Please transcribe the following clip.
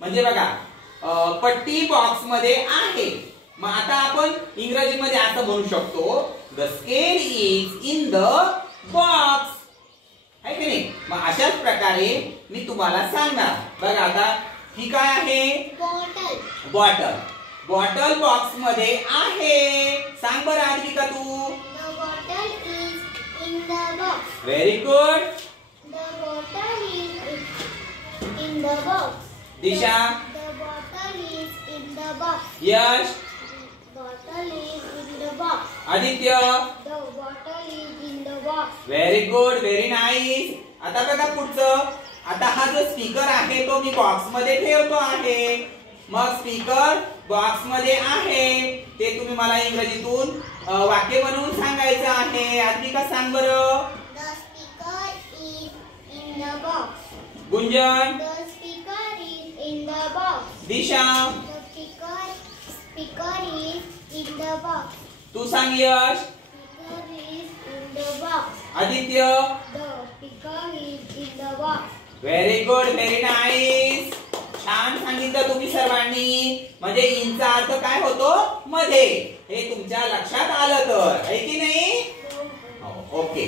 म्हणजे बघा पट्टी बॉक्स मध्ये आहे. मग आता आपण इंग्रजीमध्ये असं म्हणू शकतो the scale is in the box, आहे की नाही. मग अशाच प्रकारे मी तुम्हाला सांगणार. बघा आता ही काय आहे, बॉटल. बॉटल बॉक्स मध्ये आहे. सांग बरं आधी का तू. The bottle is in the box. Very good. The bottle is in the box. Disha. The bottle is in the box. Yash. Bottle is in the box. Aditya. The bottle is in the box. Very good, very nice. आता बघा पुढचं. आता हा जो speaker आहे तो मी box मध्ये ठेवतो आहे. मग स्पीकर बॉक्स मध्ये आहे ते तुम्ही मला इंग्रजीतून वाक्य बनवून सांगायचं आहे. आदित्य सांग बरं. The speaker is in the box. Gunjan. The speaker is in the box. Disha. The speaker is in the box. तू सांग यश. Speaker is in the box. Aditya. The speaker is in the box. Very good, very nice. छान सांगितलं तुम्ही सर्वांनी. म्हणजे इनचा अर्थ काय होतो, मध्ये. हे तुमच्या लक्षात आलं तर, आहे की नाही. ओके.